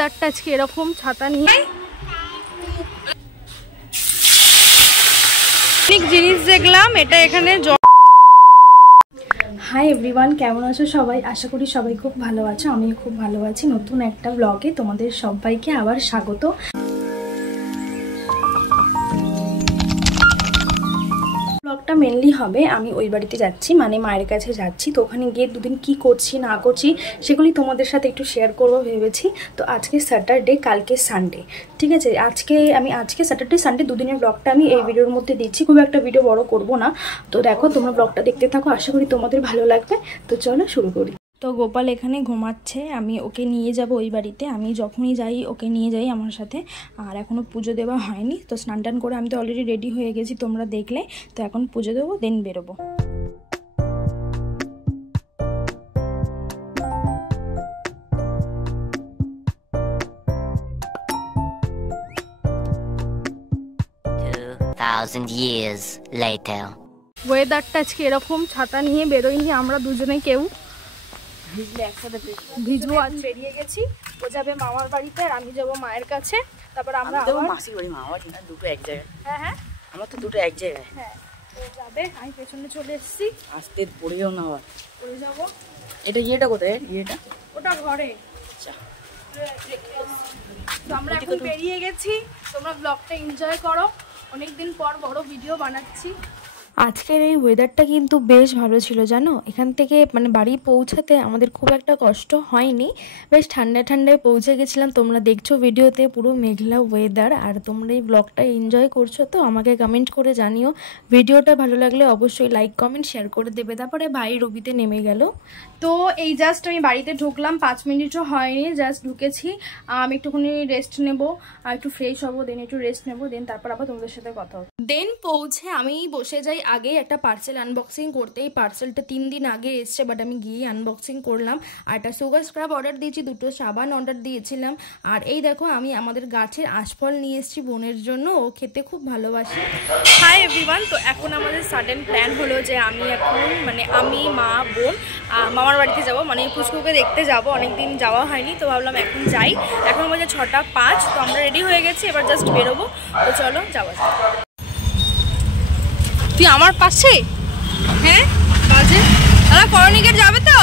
ওয়েদারটা আজকে এরকম, ছাতা নিয়ে অনেক জিনিস দেখলাম। এটা এখানে হাই এভরিওয়ান, কেমন আছো সবাই? আশা করি সবাই খুব ভালো আছো, আমিও খুব ভালো আছি। নতুন একটা ব্লগে তোমাদের সবাইকে আবার স্বাগত। ব্লগটা মেনলি হবে আমি ওই বাড়িতে যাচ্ছি, মানে মায়ের কাছে যাচ্ছি। তো ওখানে গিয়ে দুদিন কি করছি না করছি সেগুলি তোমাদের সাথে একটু শেয়ার করবো ভেবেছি। তো আজকে স্যাটারডে, কালকে সানডে, ঠিক আছে? আজকে স্যাটারডে সানডে দুদিনের ব্লগটা আমি এই ভিডিওর মধ্যে দিচ্ছি। খুব একটা ভিডিও বড় করব না। তো দেখো, তোমরা ব্লগটা দেখতে থাকো, আশা করি তোমাদের ভালো লাগবে। তো চলো শুরু করি। তো গোপাল এখানে ঘুমাচ্ছে, আমি ওকে নিয়ে যাব ওই বাড়িতে। আমি যখনই যাই ওকে নিয়ে যাই আমার সাথে। আর এখনও পুজো দেওয়া হয়নি, তো স্নান টান করে আমি তো অলরেডি রেডি হয়ে গেছি, তোমরা দেখলে। তো এখন পুজো দেবো, দেন বেরোবো। ওয়েদারটা আজকে এরকম, ছাতা নিয়ে বেরোইনি আমরা দুজনে, কেউ ভিজবো। আজ বেরিয়ে গেছি, ও যাবে মামার বাড়িতে আর আমি যাবো মায়ের কাছে। তারপর আমরা মাসির বাড়ি, মামার বাড়ি না, দুটো এক জায়গায়। হ্যাঁ, আমার তো দুটো এক জায়গায়। হ্যাঁ, ও যাবে, আমি পেছনে চলে এসেছি। আসতে পড়েও না, আবার পড়ে যাবো। ইয়েটা কোথায়? ইয়েটা ওটা ঘরে। আচ্ছা, তো আমরা এখন বেরিয়ে গেছি। তোমরা ব্লগটা এনজয় করো, অনেকদিন পর বড় ভিডিও বানাচ্ছি। আজকের এই ওয়েদারটা কিন্তু বেশ ভালো ছিল, জানো। এখান থেকে মানে বাড়ি পৌঁছাতে আমাদের খুব একটা কষ্ট হয়নি, বেশ ঠান্ডায় পৌঁছে গেছিলাম। তোমরা দেখছো ভিডিওতে পুরো মেঘলা ওয়েদার। আর তোমরা এই ব্লগটা এনজয় করছো তো আমাকে কমেন্ট করে জানিও। ভিডিওটা ভালো লাগলে অবশ্যই লাইক কমেন্ট শেয়ার করে দেবে। তারপরে ভাই রবিতে নেমে গেল। তো এই জাস্ট আমি বাড়িতে ঢুকলাম, 5 মিনিটও হয়নি, জাস্ট ঢুকেছি। আমি একটুখানি রেস্ট নেবো আর একটু ফ্রেশ হবো, দেন একটু রেস্ট নেবো, দেন তারপর আবার তোমাদের সাথে কথা হবে। দেন পৌঁছে আমি বসে যাই আগে একটা পার্সেল আনবক্সিং করতে। এই পার্সেলটা 3 দিন আগে এসছে, বাট আমি গিয়ে আনবক্সিং করলাম। আর একটা সুগার স্ক্রাব অর্ডার দিয়েছি, 2টো সাবান অর্ডার দিয়েছিলাম। আর এই দেখো, আমি আমাদের গাছের আশফল নিয়ে এসেছি বোনের জন্য, ও খেতে খুব ভালোবাসে। হাই এভরিওয়ান, তো এখন আমাদের সাডেন প্ল্যান হলো যে আমি মা বোন মামার বাড়িতে যাব, মানে পুচকুকে দেখতে যাব। অনেকদিন যাওয়া হয়নি, তো ভাবলাম এখন যাই। এখন বাজে 6টা 5, তো আমরা রেডি হয়ে গেছি, এবার জাস্ট বেরোবো। তো চলো যাওয়া যাক। তুই আমার পাশে? হ্যাঁ, বাজে দাদা করণিকের যাবে তো?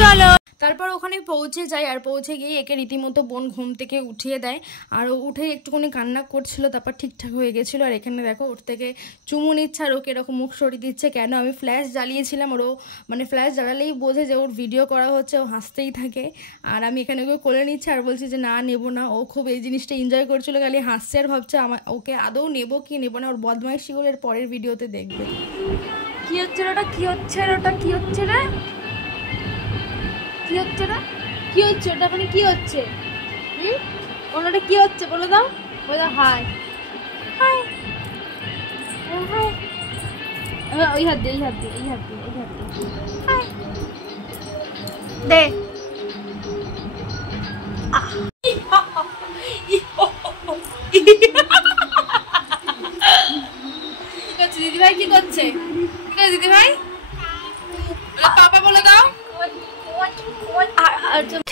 চলো। তারপর ওখানে পৌঁছে যাই, আর পৌঁছে গিয়ে একে রীতিমতো বোন ঘুম থেকে উঠিয়ে দেয়। আর ও উঠে একটুখানি কান্না করছিল, তারপর ঠিকঠাক হয়ে গেছিলো। আর এখানে দেখো, ওর থেকে চুমু নিচ্ছে আর ওকে এরকম মুখ সরিয়ে দিচ্ছে। কেন? আমি ফ্ল্যাশ জ্বালিয়েছিলাম, ওরও মানে ফ্ল্যাশ জ্বালালেই বোঝে যে ওর ভিডিও করা হচ্ছে, ও হাসতেই থাকে। আর আমি এখানে ওকে কোলে নিচ্ছি আর বলছি যে না, নেবো না। ও খুব এই জিনিসটা এনজয় করছিল, খালি হাসছে আর ভাবছে ওকে আদৌ নেবো কি নেবো না। ওর বদমাইশিগুলো এর পরের ভিডিওতে দেখবে। কি হচ্ছে ওটা? কি হচ্ছে ওটা? কি হচ্ছে রে? কি হচ্ছে না? কি হচ্ছে ওটা? মানে কি হচ্ছে? ওটা কি হচ্ছে বলে দাও। বলে হাই হাই হাই। ওই হাত দিয়ে, এই হাত দিয়ে, এই হাত দিয়ে, এই হাত দিয়ে হাই দে। দিদি ভাই কি করছে? ঠিক আছে দিদি ভাই, পাপা বলে দাও।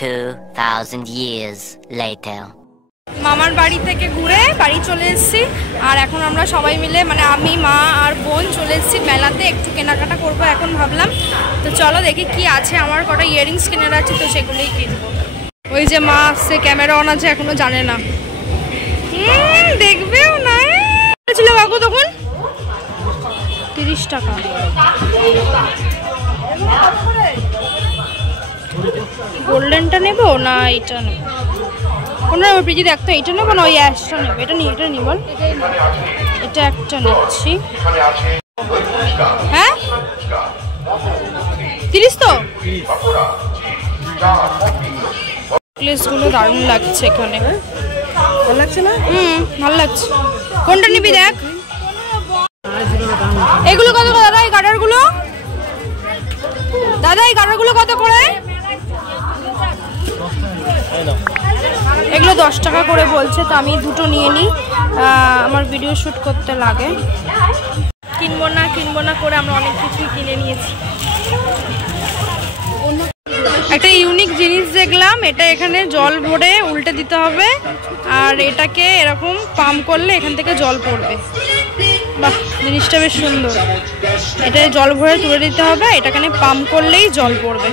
2000 years later. মামার বাড়ি থেকে ঘুরে বাড়ি চলে এসেছি। আর এখন আমরা সবাই মিলে, মানে আমি মা আর বোন চলে এসেছি মেলাতে, একটু কেনাকাটা করবো এখন ভাবলাম। তো চলো দেখি কি আছে। আমার কটা ইয়াররিংস কেনার আছে, তো সেগুলোই কিনবো। ওই যে মা আসছে, ক্যামেরা অন আছে, এখনো জানে না, দেখবেও না। ছিল কাকু তখন 30 টাকা। গোল্ডেনটা নেবো না এটা নেবো? কোনটা নেবো প্রীতি? দেখ তো, এইটা নেবো না ওই অ্যাশটা নেবো? এটা নিই, এটা নিই বল। এটা একটা নিচ্ছি। হ্যাঁ 30 তো। নেকলেসগুলো দারুণ লাগছে এখানে। ভালো লাগছে না? ভালো লাগছে। কোনটা নিবি দেখ? এগুলো কত করে দাদা? এই গার্ডারগুলো দাদা, এই গার্ডারগুলো কত করে? এগুলো 10 টাকা করে বলছে, তো আমি দুটো নিয়ে নিই, আমার ভিডিও শ্যুট করতে লাগে। কিনবো না করে আমরা অনেক কিছুই কিনে নিয়েছি। একটা ইউনিক জিনিস দেখলাম, এটা এখানে জল ভরে উল্টে দিতে হবে আর এটাকে এরকম পাম্প করলে এখান থেকে জল পড়বে। বাহ, জিনিসটা বেশ সুন্দর। এটা জল ভরে তুলে দিতে হবে, এটাখানে পাম্প করলেই জল পড়বে।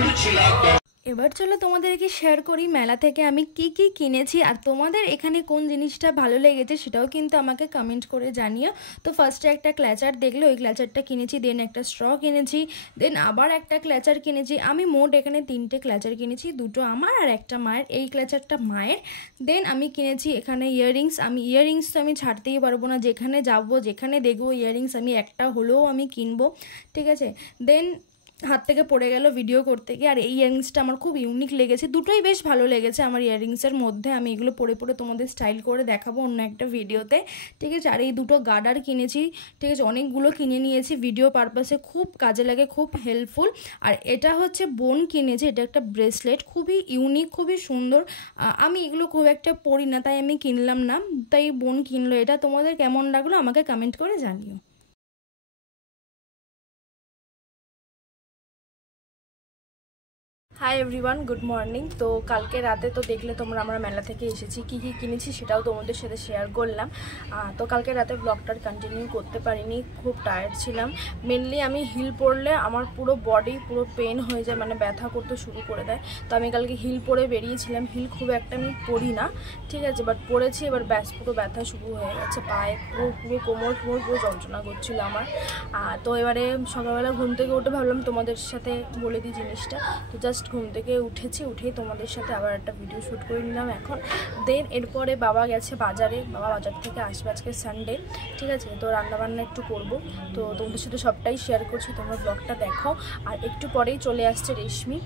এবার চলো তোমাদেরকে শেয়ার করি মেলা থেকে আমি কি কি কিনেছি আর তোমাদের এখানে কোন জিনিসটা ভালো লেগেছে সেটাও কিন্তু আমাকে কমেন্ট করে জানিও। তো ফার্স্টে একটা ক্ল্যাচার দেখলে, ওই ক্ল্যাচারটা কিনেছি, দেন একটা স্ট্র কিনেছি, দেন আবার একটা ক্ল্যাচার কিনেছি। আমি মোট এখানে 3টে ক্ল্যাচার কিনেছি, 2টো আমার আর একটা মায়ের। এই ক্ল্যাচারটা মায়ের। দেন আমি কিনেছি এখানে ইয়াররিংস। আমি ইয়াররিংস তো আমি ছাড়তেই পারবো না, যেখানে যাবো যেখানে দেখবো ইয়াররিংস আমি একটা হলেও আমি কিনবো, ঠিক আছে। দেন হাত থেকে পড়ে গেল ভিডিও করতে গিয়ে, আর এই ইয়াররিংসটা আমার খুব ইউনিক লেগেছে, দুটোই বেশ ভালো লেগেছে আমার ইয়াররিংসের মধ্যে। আমি এগুলো পরে পরে তোমাদের স্টাইল করে দেখাবো অন্য একটা ভিডিওতে, ঠিক আছে। আর এই দুটো গার্ডার কিনেছি, ঠিক আছে, অনেকগুলো কিনে নিয়েছি ভিডিও পারপাসে, খুব কাজে লাগে, খুব হেল্পফুল। আর এটা হচ্ছে বোন কিনেছে, এটা একটা ব্রেসলেট, খুবই ইউনিক, খুবই সুন্দর। আমি এগুলো খুব একটা পরি না, তাই আমি কিনলাম না, তাই বোন কিনলো এটা। তোমাদের কেমন লাগলো আমাকে কমেন্ট করে জানিও। Hi everyone, good morning. তো কালকে রাতে তো দেখলে তোমরা আমরা মেলা থেকে এসেছি, কি কি কিনেছি সেটাও তোমাদের সাথে শেয়ার করলাম। তো কালকে রাতে ব্লগটার কন্টিনিউ করতে পারিনি, খুব টায়ার্ড ছিলাম। মেনলি আমি হিল পরলে আমার পুরো বডি পুরো পেন হয়ে যায়, মানে ব্যথা করতে শুরু করে দেয়। তো আমি কালকে হিল পরে বেরিয়েছিলাম। হিল খুব একটা আমি পরি না, ঠিক আছে, বাট পরেছি, এবার ব্যাস পুরো ব্যথা শুরু হয়ে গেছে, পায়ে পুরো পুরো কোমর পুরো যন্ত্রণা করছিল আমার। তো এবারে সকালবেলা ঘুম থেকে উঠে ভাবলাম তোমাদের সাথে বলে দিই জিনিসটা। তো জাস্ট ঘুম থেকে উঠেই তোমাদের সাথে আবার একটা ভিডিও শ্যুট করে নিলাম এখন। দেন এরপরে বাবা গেছে বাজারে, বাবা বাজার থেকে আসবে, আজকে সানডে, ঠিক আছে। তো রান্নাবান্না একটু করব, তো তোমাদের সাথে সবটাই শেয়ার করছি, তোমরা ব্লগটা দেখো। আর একটু পরেই চলে আসছে রেশমি,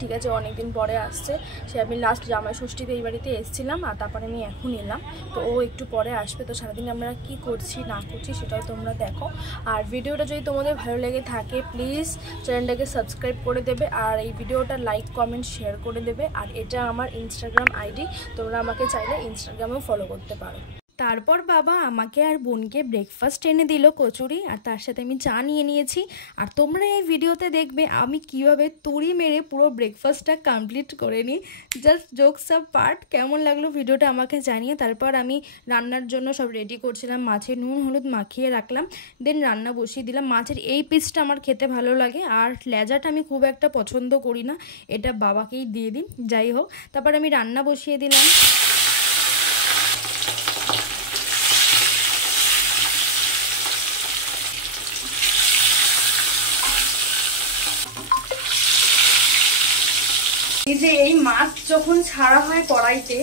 ঠিক আছে, অনেকদিন পরে আসছে। সে আমি লাস্ট জামাই ষষ্ঠীতে এই বাড়িতে এসেছিলাম, আর তারপরে আমি এখন এলাম, তো ও একটু পরে আসবে। তো সারাদিন আমরা কি করছি না করছি সেটাও তোমরা দেখো। আর ভিডিওটা যদি তোমাদের ভালো লেগে থাকে প্লিজ চ্যানেলটাকে সাবস্ক্রাইব করে দেবে, আর এই ভিডিওটা লাইক কমেন্ট শেয়ার করে দেবে। আর এটা আমার ইনস্টাগ্রাম আইডি, তোমরা আমাকে চাইলে ইনস্টাগ্রামেও ফলো করতে পারো। তারপর বাবা আমাকে আর বোনকে ব্রেকফাস্ট এনে দিল, কচুরি, আর তার সাথে আমি চা নিয়ে নিয়েছি। আর তোমরা এই ভিডিওতে দেখবে আমি কিভাবে তুড়ি মেরে পুরো ব্রেকফাস্টটা কমপ্লিট করে নিই। Just jokes up part. কেমন লাগলো ভিডিওটা আমাকে জানিয়ে। তারপর আমি রান্নার জন্য সব রেডি করছিলাম, মাছের নুন হলুদ মাখিয়ে রাখলাম, দেন রান্না বসিয়ে দিলাম। মাছের এই পিসটা আমার খেতে ভালো লাগে, আর লেজাটা আমি খুব একটা পছন্দ করি না, এটা বাবাকেই দিয়ে দিই। যাই হোক, তারপর আমি রান্না বসিয়ে দিলাম। এই যে এই মাছ যখন ছাড়া হয় কড়াইতে,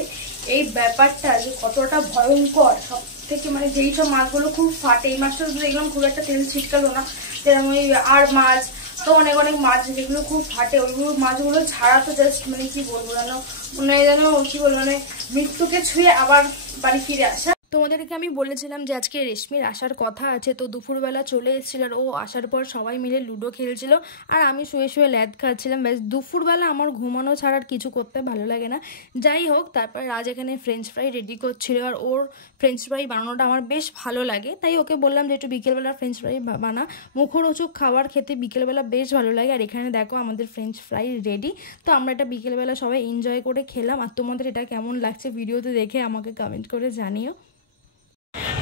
এই ব্যাপারটা যে কতটা ভয়ঙ্কর, সব থেকে মানে যেই সব মাছগুলো খুব ফাটে, এই মাছটা দেখলাম খুব একটা তেল ছিটকালো না, যেরকম ওই আর মাছ, তো অনেক অনেক মাছ যেগুলো খুব ফাটে, ওইগুলো মাছগুলো ছাড়া তো জাস্ট মানে কি বলবো যেন মনে হয় যেন কি বলবো মানে মৃত্যুকে ছুঁয়ে আবার বাড়ি ফিরে আসা। তোমাদেরকে আমি বলেছিলাম যে আজকে রেশমির আসার কথা আছে, তো দুপুরবেলা চলে এসেছিল, আর ও আসার পর সবাই মিলে লুডো খেলছিল আর আমি শুয়ে শুয়ে ল্যাদ খাচ্ছিলাম। ব্যাস দুপুরবেলা আমার ঘুমানো ছাড়া আর কিছু করতে ভালো লাগে না। যাই হোক, তারপর রাজ এখানে ফ্রেঞ্চ ফ্রাই রেডি করছিল, আর ওর ফ্রেঞ্চ ফ্রাই বানানোটা আমার বেশ ভালো লাগে, তাই ওকে বললাম যে একটু বিকেলবেলা ফ্রেঞ্চ ফ্রাই বানা, মুখরোচক খাবার খেতে বিকেলবেলা বেশ ভালো লাগে। আর এখানে দেখো আমাদের ফ্রেঞ্চ ফ্রাই রেডি, তো আমরা এটা বিকেলবেলা সবাই এনজয় করে খেলাম। আর তোমাদের এটা কেমন লাগছে ভিডিওতে দেখে আমাকে কমেন্ট করে জানিও।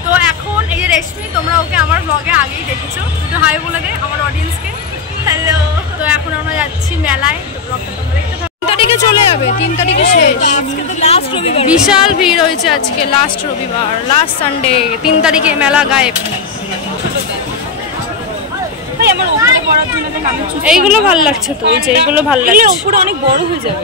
তো এখন এই যে রেশমি, তোমরা ওকে আমার ব্লগে আগেই দেখেছো, একটু হাই বলে দে আমার অডিয়েন্সকে। হ্যালো। তো এখন আমরা যাচ্ছি মেলায়, তো ব্লগটা তোমরা দেখতে থাকো। 3 তারিখে চলে যাবে, 3 তারিখে শেষ। আজকে তো লাস্ট রবিবার, বিশাল ভিড় হয়েছে আজকে, লাস্ট রবিবার, লাস্ট সানডে। 3 তারিখে মেলা গায়েব। ভাই আমার উপরে পড়ার জন্য এইগুলো ভালো লাগছে, তো এই যে এইগুলো ভালো লাগছে, উপরে অনেক বড় হয়ে যাবে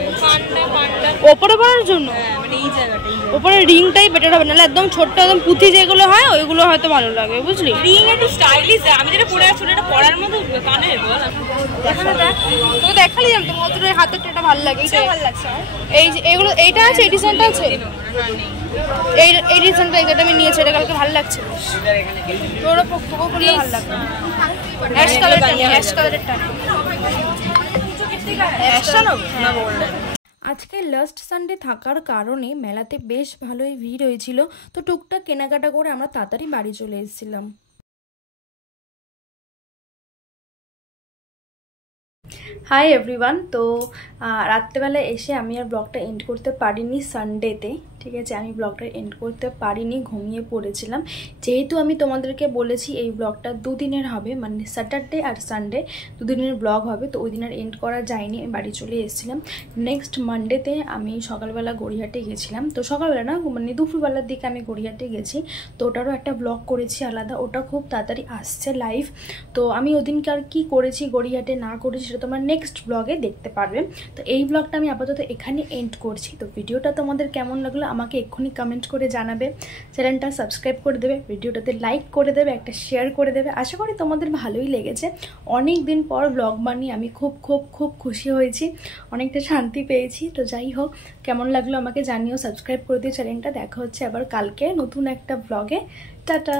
ওপরে পড়ার জন্য, মানে এই জায়গাটা ওপরে রিংটাই বেটার হবে, নাহলে একদম ছোট্ট একদম পুঁথি যেগুলো হয় ওইগুলো হয়তো ভালো লাগে, বুঝলি। রিং একটু স্টাইলিশ, আমি যেটা পরে আছি ওটা পরার মতো কানে বল। এখানে দেখ, তোকে দেখালি জান তো ওদের হাতের এটা ভালো লাগে, এটা ভালো লাগছে। এই যে এগুলো এইটা আছে, এই ডিজাইনটা আছে, এই ডিজাইনটা এটা আমি নিয়েছি, এটা কালকে ভালো লাগছে, তোর পোকো করলে ভালো লাগবে। অ্যাশ কালারটা, অ্যাশ কালারটা না বললেন। আজকে লাস্ট সানডে থাকার কারণে মেলাতে বেশ ভালোই ভিড় হয়েছিল, তো টুকটাক কেনাকাটা করে আমরা তাড়াতাড়ি বাড়ি চলে এসেছিলাম। Hi everyone. তো রাত্রেবেলা এসে আমি আর ব্লগটা এন্ড করতে পারিনি সানডেতে, ঠিক আছে। আমি ব্লগটা এন্ড করতে পারিনি, ঘুমিয়ে পড়েছিলাম। যেহেতু আমি তোমাদেরকে বলেছি এই ব্লগটা দুদিনের হবে, মানে স্যাটারডে আর সানডে দুদিনের ব্লগ হবে, তো ওই দিন আর এন্ড করা যায়নি, আমি বাড়ি চলে এসেছিলাম। নেক্সট মানডেতে আমি সকালবেলা গড়িয়াহাটে গেছিলাম, তো সকালবেলা না মানে দুপুরবেলার দিকে আমি গড়িয়াহাটে গেছি, তো ওটারও একটা ব্লগ করেছি আলাদা, ওটা খুব তাড়াতাড়ি আসছে লাইভ। তো আমি ওদিনকার কি করেছি গড়িয়াহাটে না করেছি সেটা তোমরা নেক্সট ব্লগে দেখতে পারবে। তো এই ব্লগটা আমি আপাতত এখানে এন্ড করছি। তো ভিডিওটা তোমাদের কেমন লাগলো আমাকে এক্ষুনি কমেন্ট করে জানাবে, চ্যানেলটা সাবস্ক্রাইব করে দেবে, ভিডিওটাতে লাইক করে দেবে, একটা শেয়ার করে দেবে। আশা করি তোমাদের ভালোই লেগেছে। অনেক দিন পর ব্লগ বানিয়ে আমি খুব খুব খুব খুশি হয়েছি, অনেকটা শান্তি পেয়েছি। তো যাই হোক, কেমন লাগলো আমাকে জানিও, সাবস্ক্রাইব করে দিও চ্যানেলটা। দেখা হচ্ছে আবার কালকে নতুন একটা ব্লগে। টাটা।